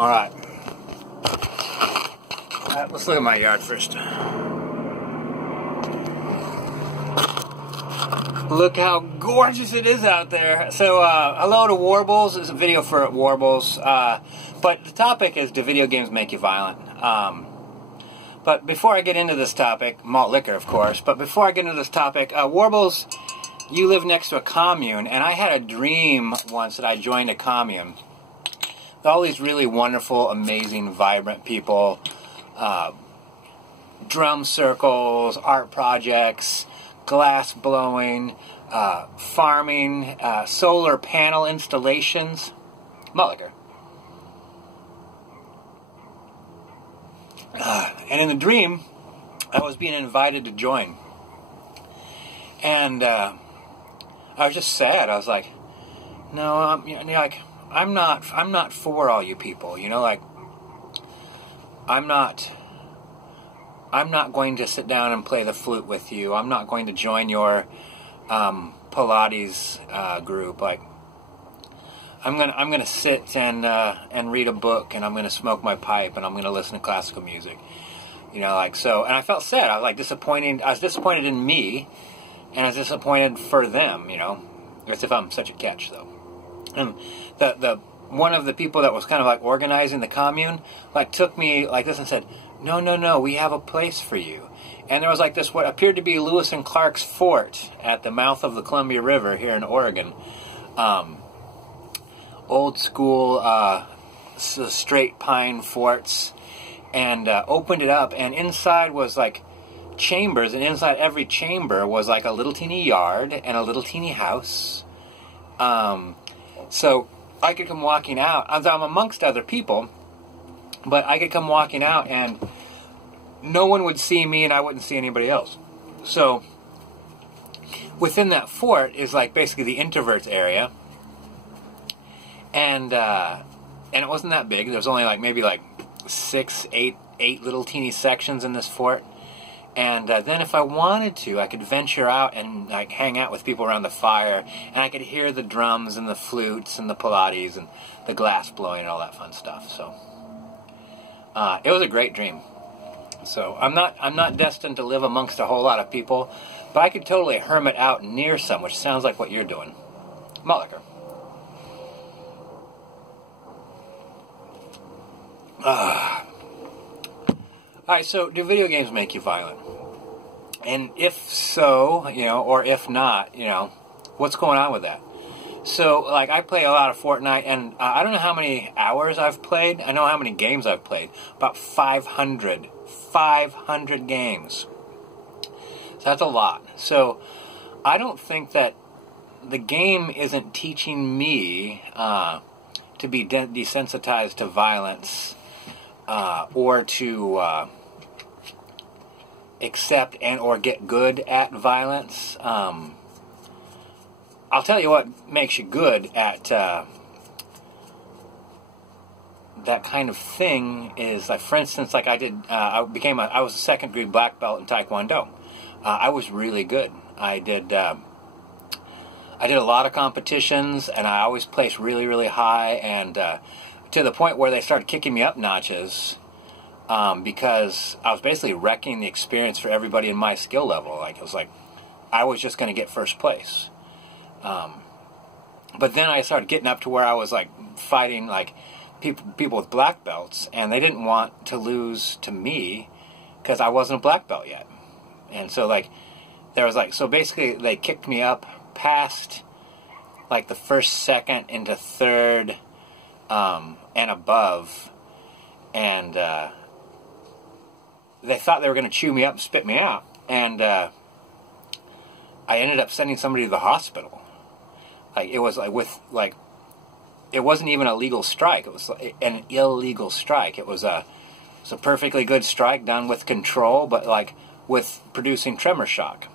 Alright. Let's look at my yard first. Look how gorgeous it is out there. So, hello to Warbles. This is a video for Warbles. But the topic is, do video games make you violent? But before I get into this topic, malt liquor, of course, but before I get into this topic, Warbles, you live next to a commune, and I had a dream once that I joined a commune. All these really wonderful, amazing, vibrant people, drum circles, art projects, glass blowing, farming, solar panel installations, malt liquor. And in the dream, I was being invited to join. And I was just sad. I was like, no, I'm not for all you people. You know, like, I'm not going to sit down and play the flute with you. I'm not going to join your Pilates group. Like, I'm gonna sit and read a book, and I'm gonna smoke my pipe, and I'm gonna listen to classical music. You know, like, so. And I felt sad. I was like disappointed. I was disappointed in me, and I was disappointed for them. You know, as if I'm such a catch, though. And the one of the people that was kind of like organizing the commune, like, took me like this and said, no, we have a place for you. And there was like this, what appeared to be Lewis and Clark's fort at the mouth of the Columbia River here in Oregon. Old school straight pine forts, and opened it up, and inside was like chambers, and inside every chamber was like a little teeny yard and a little teeny house. So I could come walking out. I'm amongst other people, but I could come walking out, and no one would see me, and I wouldn't see anybody else. So within that fort is like basically the introverts area, and it wasn't that big. There was only like maybe like 6, 8 little teeny sections in this fort. And then if I wanted to, I could venture out and like hang out with people around the fire, and I could hear the drums and the flutes and the Pilates and the glass blowing and all that fun stuff. So it was a great dream. So I'm not destined to live amongst a whole lot of people, but I could totally hermit out near some, which sounds like what you're doing. Malt liquor. Alright, so do video games make you violent? And if so, you know, or if not, you know, what's going on with that? So, like, I play a lot of Fortnite, and I don't know how many hours I've played. I know how many games I've played. About 500. 500 games. So that's a lot. So, I don't think that the game isn't teaching me to be desensitized to violence, or to accept and or get good at violence. I'll tell you what makes you good at that kind of thing is, like, for instance, like I was a second degree black belt in Taekwondo. I was really good. I did a lot of competitions, and I always placed really, really high, and to the point where they started kicking me up notches, because I was basically wrecking the experience for everybody in my skill level. Like, it was like I was just going to get first place. But then I started getting up to where I was like fighting like people with black belts, and they didn't want to lose to me because I wasn't a black belt yet. And so like there was like, so basically they kicked me up past like the first, second into third and above, and they thought they were going to chew me up and spit me out, and I ended up sending somebody to the hospital. Like, it was like it wasn't even a legal strike. It was like an illegal strike. It was a perfectly good strike done with control, but like with producing tremor shock.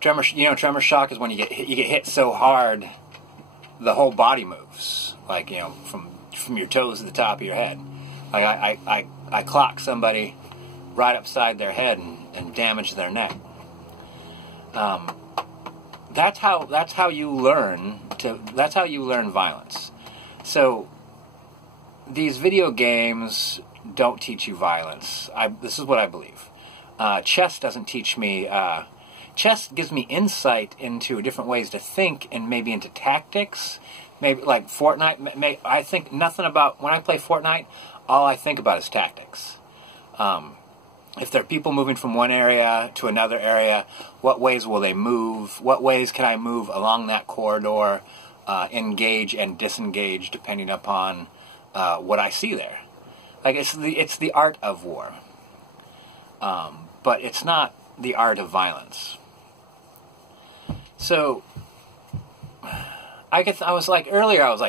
Tremor shock is when you get hit so hard, the whole body moves. Like, you know, from your toes to the top of your head. Like I clocked somebody right upside their head and damaged their neck. That's how you learn violence. So these video games don't teach you violence. This is what I believe. Chess doesn't teach me... chess gives me insight into different ways to think and maybe into tactics. Maybe like Fortnite. I think nothing about... When I play Fortnite, all I think about is tactics. If there are people moving from one area to another area, what ways will they move? What ways can I move along that corridor, engage and disengage depending upon what I see there? Like it's the art of war, but it's not the art of violence. So I was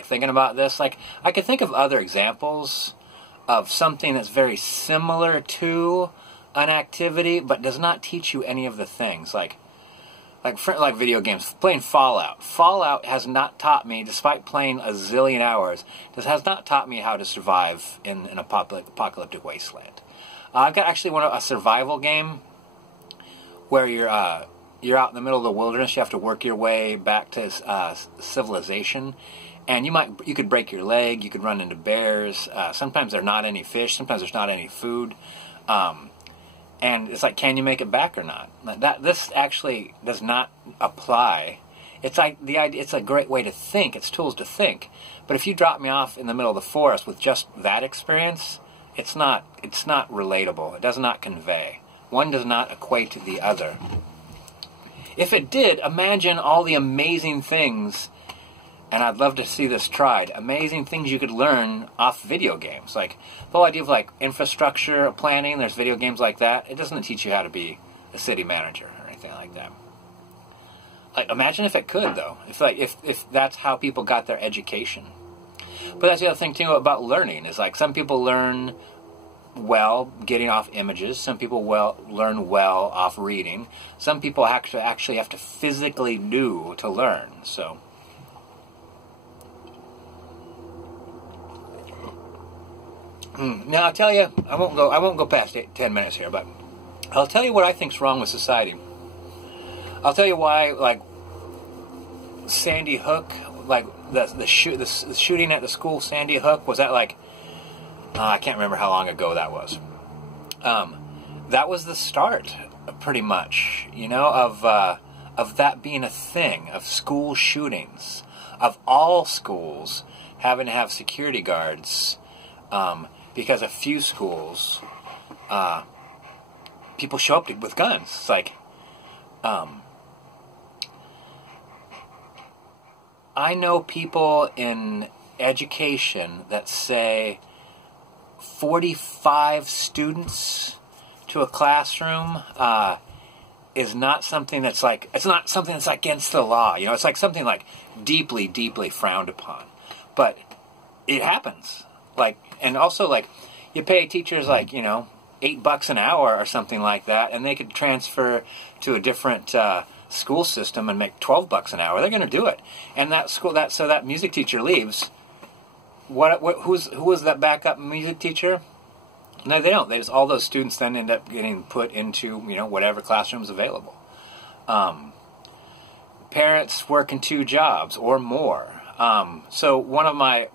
thinking about this. Like I could think of other examples of something that's very similar to an activity, but does not teach you any of the things. Like video games, playing Fallout. Fallout has not taught me, despite playing a zillion hours, has not taught me how to survive in an apocalyptic wasteland. I've got actually a survival game where you're out in the middle of the wilderness. You have to work your way back to civilization, and you could break your leg. You could run into bears. Sometimes there's not any fish. Sometimes there's not any food. And it's like, can you make it back or not? This actually does not apply. It's like it's a great way to think. It's tools to think. But if you drop me off in the middle of the forest with just that experience, it's not relatable. It does not convey. One does not equate to the other. If it did, imagine all the amazing things, and I'd love to see this tried, amazing things you could learn off video games. Like the whole idea of like infrastructure planning, there's video games like that. It doesn't teach you how to be a city manager or anything like that. Like imagine if it could though. If that's how people got their education. But that's the other thing too about learning, is like some people learn well getting off images. Some people learn well off reading. Some people actually have to physically do to learn. So now I'll tell you, I won't go past 10 minutes here, but I'll tell you what I think's wrong with society. I'll tell you why, like Sandy Hook, like the shooting at the school Sandy Hook, was that like I can't remember how long ago that was. That was the start, pretty much, of that being a thing, of school shootings, of all schools having to have security guards. Because a few schools, people show up with guns. It's like, I know people in education that say 45 students to a classroom is not something that's like, it's not something that's against the law. It's like something like deeply, deeply frowned upon. But it happens. Like, and also like you pay teachers like, $8 an hour or something like that, and they could transfer to a different school system and make $12 an hour. They're going to do it. And so that music teacher leaves. Who was that backup music teacher? No, they don't. All those students then end up getting put into, whatever classroom's available. Parents working 2 jobs or more. So one of my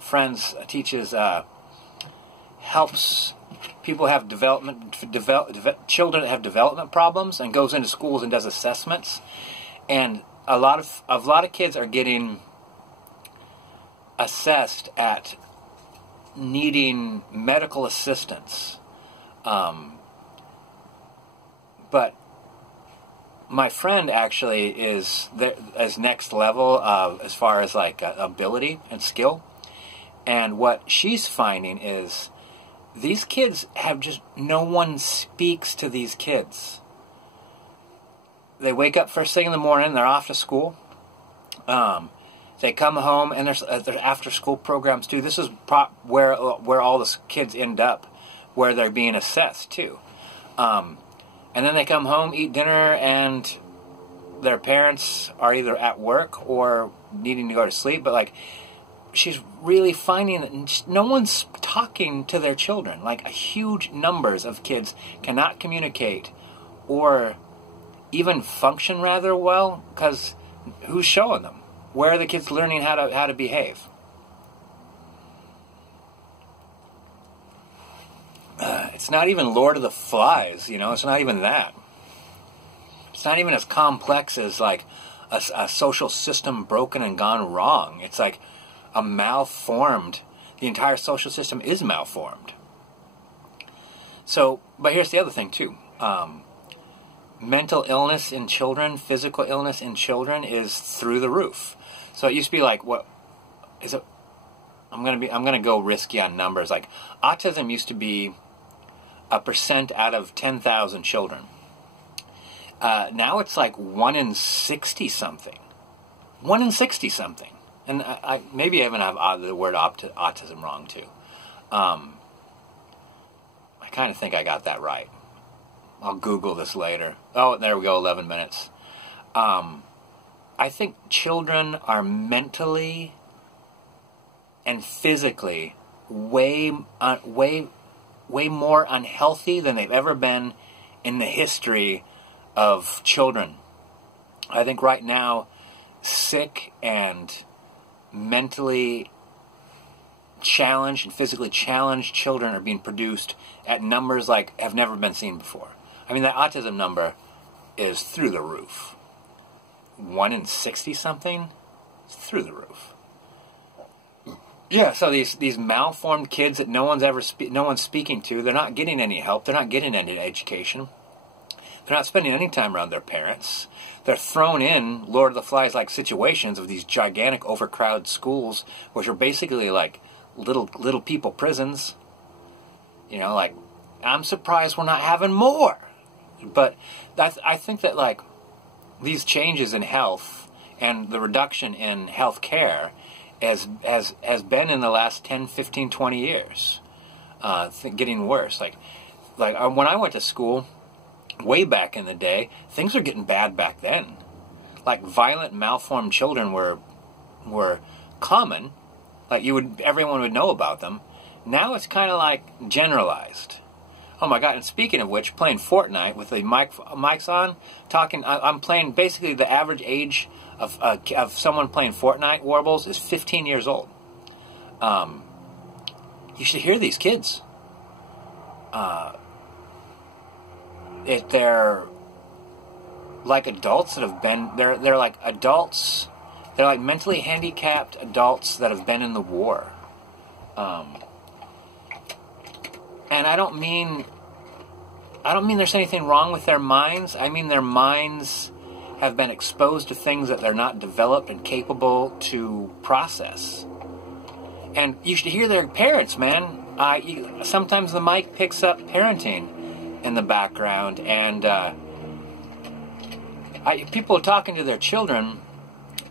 friends teaches, helps people have children that have development problems, and goes into schools and does assessments. And a lot of kids are getting assessed at needing medical assistance. But my friend actually is next level as far as like ability and skill. And what she's finding is these kids have just, no one speaks to these kids. They wake up first thing in the morning, they're off to school. They come home, and there's after-school programs too. This is where all the kids end up, where they're being assessed too. And then they come home, eat dinner, and their parents are either at work or needing to go to sleep. But like, she's really finding that no one's talking to their children. Like, huge numbers of kids cannot communicate or even function rather well, because who's showing them? Where are the kids learning how to behave? It's not even Lord of the Flies, you know, it's not even that. It's not even as complex as like a social system broken and gone wrong. It's like a malformed, the entire social system is malformed. So, but here's the other thing too. Mental illness in children, physical illness in children is through the roof. So it used to be like, what is it? I'm gonna go risky on numbers. Like autism used to be 1% out of 10,000 children. Now it's like 1 in 60 something. 1 in 60 something. And I maybe I even have the word autism wrong too. I kind of think I got that right. I'll Google this later. Oh, there we go, 11 minutes. I think children are mentally and physically way more unhealthy than they've ever been in the history of children. I think right now, sick and mentally challenged and physically challenged children are being produced at numbers like have never been seen before. I mean, that autism number is through the roof. 1 in 60 something is through the roof. Yeah, so these malformed kids that no one's speaking to, they're not getting any help. They're not getting any education. They're not spending any time around their parents. They're thrown in Lord of the Flies-like situations of these gigantic overcrowded schools, which are basically like little people prisons. You know, like, I'm surprised we're not having more. But I think that like these changes in health and the reduction in health care has been in the last 10, 15, 20 years, getting worse. Like when I went to school, way back in the day, things were getting bad back then. Like violent, malformed children were common. Like everyone would know about them. Now it's kind of like generalized. Oh my God! And speaking of which, playing Fortnite with the mics on, I'm playing. Basically, the average age of someone playing Fortnite Warbles is 15 years old. You should hear these kids. They're like adults that have been. They're like adults. They're like mentally handicapped adults that have been in the war. And I don't mean there's anything wrong with their minds. I mean their minds have been exposed to things that they're not developed and capable to process. And you should hear their parents, man. Sometimes the mic picks up parenting in the background, and people are talking to their children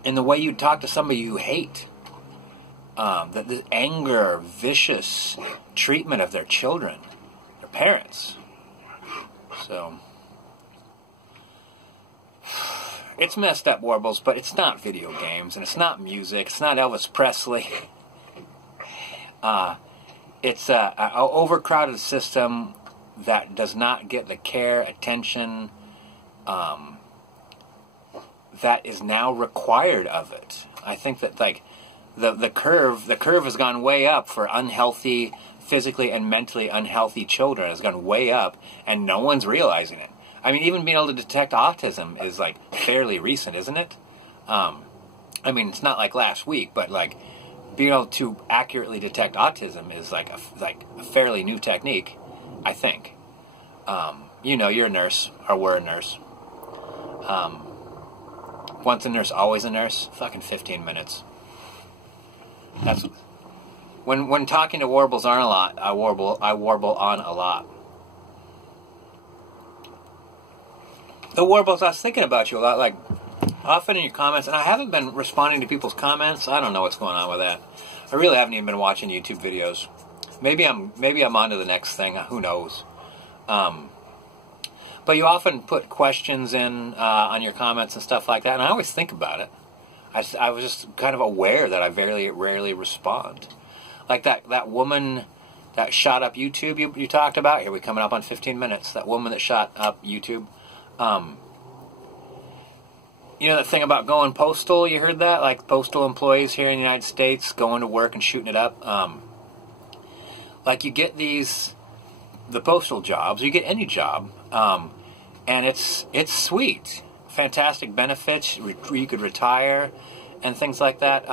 in the way you talk to somebody you hate. The anger, vicious treatment of their children, their parents. So, it's messed up, Warbles, but it's not video games, and it's not music, it's not Elvis Presley. It's an overcrowded system that does not get the care, attention, that is now required of it. I think that, like, the curve has gone way up for unhealthy, physically and mentally unhealthy children. Has gone way up, and no one's realizing it. I mean, even being able to detect autism is like fairly recent, isn't it? I mean, it's not like last week, but like being able to accurately detect autism is like a fairly new technique, I think. You know, you're a nurse, or we're a nurse. Once a nurse, always a nurse. Fucking 15 minutes. That's when talking to warbles on a lot. I warble on a lot. The warbles, I was thinking about you a lot, like often in your comments, and I haven't been responding to people's comments. I don't know what's going on with that. I really haven't even been watching YouTube videos. Maybe I'm on to the next thing. Who knows? But you often put questions in on your comments and stuff like that, and I always think about it. I was just kind of aware that I very rarely respond. Like that woman that shot up YouTube you talked about. Here, we're coming up on 15 minutes. That woman that shot up YouTube. You know that thing about going postal? You heard that? Like postal employees here in the United States going to work and shooting it up. Like you get these the postal jobs. You get any job, and it's sweet. Fantastic benefits. You could retire and things like that.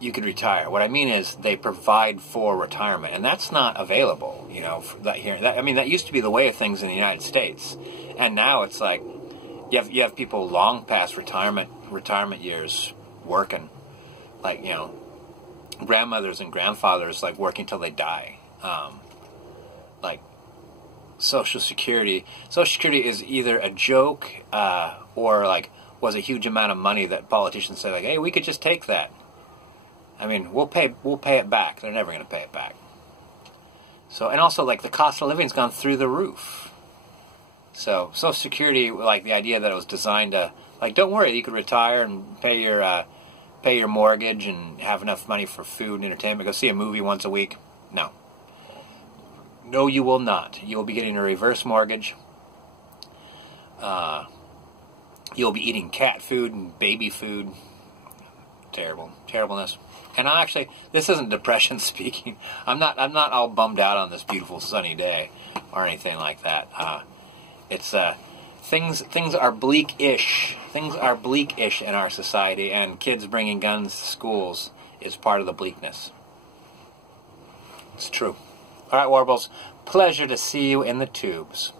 You could retire. What I mean is they provide for retirement, and that's not available. You know, that here. I mean, that used to be the way of things in the United States, and now it's like you have people long past retirement years working, like, you know, grandmothers and grandfathers like working till they die. Like Social Security is either a joke or like was a huge amount of money that politicians say like, hey, we could just take that. I mean, we'll pay it back. They're never going to pay it back. So, and also like the cost of living's gone through the roof. So Social Security, like the idea that it was designed to, like, don't worry, you could retire and pay your mortgage and have enough money for food and entertainment. Go see a movie once a week. No. No, you will not. You will be getting a reverse mortgage. You'll be eating cat food and baby food. Terribleness. And I'm actually, this isn't depression speaking. I'm not all bummed out on this beautiful sunny day or anything like that. It's things are bleak-ish. Things are bleak-ish in our society, and kids bringing guns to schools is part of the bleakness. It's true. All right, Warbles. Pleasure to see you in the tubes.